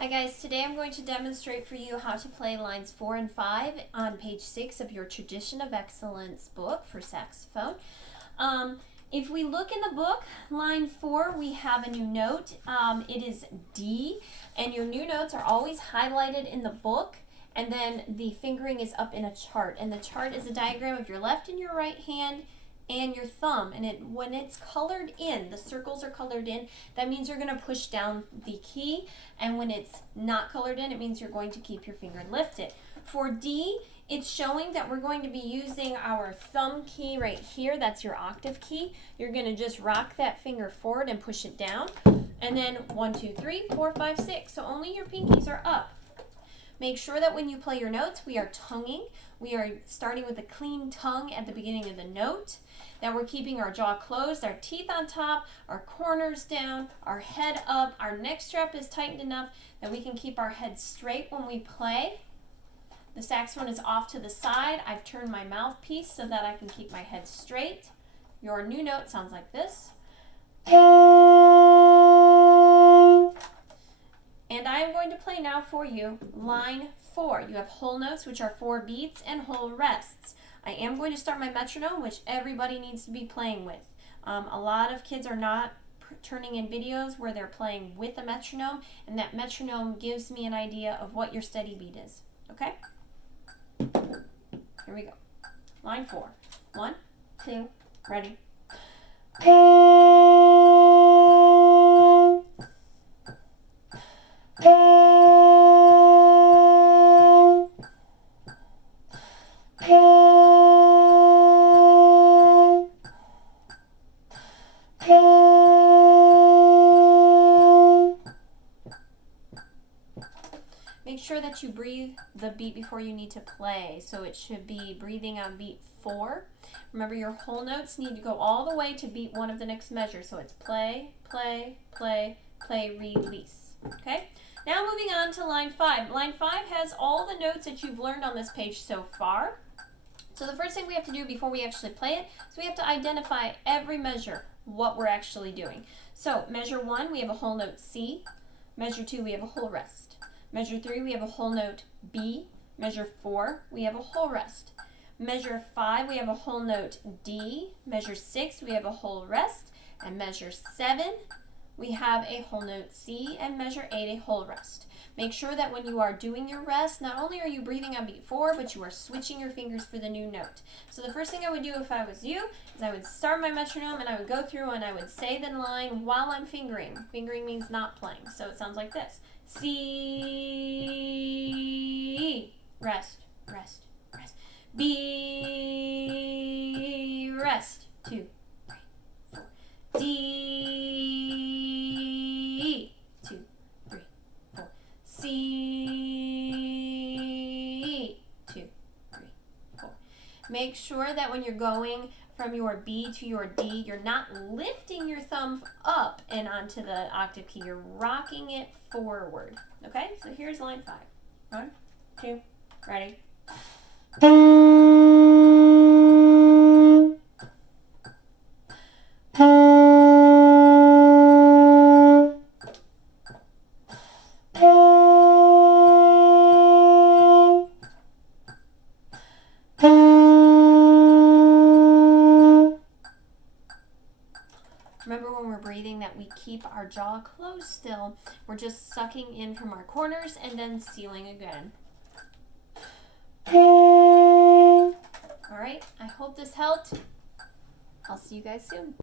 Hi guys, today I'm going to demonstrate for you how to play lines 4 and 5 on page 6 of your Tradition of Excellence book for saxophone. If we look in the book, line 4, we have a new note. It is D, and your new notes are always highlighted in the book, and then the fingering is up in a chart. And the chart is a diagram of your left and your right hand and your thumb, and when it's colored in, the circles are colored in, that means you're going to push down the key, and when it's not colored in, it means you're going to keep your finger lifted. For D, it's showing that we're going to be using our thumb key right here. That's your octave key. You're going to just rock that finger forward and push it down, and then 1, 2, 3, 4, 5, 6. So only your pinkies are up. Make sure that when you play your notes, we are tonguing. We are starting with a clean tongue at the beginning of the note. That we're keeping our jaw closed, our teeth on top, our corners down, our head up, our neck strap is tightened enough that we can keep our head straight when we play. The saxophone is off to the side. I've turned my mouthpiece so that I can keep my head straight. Your new note sounds like this. And I am going to play now for you line 4. You have whole notes, which are 4 beats, and whole rests. I am going to start my metronome, which everybody needs to be playing with. A lot of kids are not turning in videos where they're playing with a metronome, and that metronome gives me an idea of what your steady beat is. Okay? Here we go. Line 4. 1, 2, ready. Make sure that you breathe the beat before you need to play. So it should be breathing on beat 4. Remember, your whole notes need to go all the way to beat 1 of the next measure. So it's play, play, play, play, release. Okay? Now moving on to line 5. Line 5 has all the notes that you've learned on this page so far. So the first thing we have to do before we actually play it is we have to identify every measure, what we're actually doing. So measure 1, we have a whole note C. Measure 2, we have a whole rest. Measure 3, we have a whole note B. Measure 4, we have a whole rest. Measure 5, we have a whole note D. Measure 6, we have a whole rest. And measure 7, we have a whole note C. And measure 8, a whole rest. Make sure that when you are doing your rest, not only are you breathing on beat 4, but you are switching your fingers for the new note. So the first thing I would do if I was you is I would start my metronome and I would go through and I would say the line while I'm fingering. Fingering means not playing. So it sounds like this. C, rest, rest, rest. B, rest, 2, 3, 4. D, 2, 3, 4. C, 2, 3, 4. Make sure that when you're going from your B to your D, you're not lifting your thumb up and onto the octave key. You're rocking it forward. Okay? So here's line 5. 1, 2, ready. Remember, when we're breathing, that we keep our jaw closed still. We're just sucking in from our corners and then sealing again. All right, I hope this helped. I'll see you guys soon.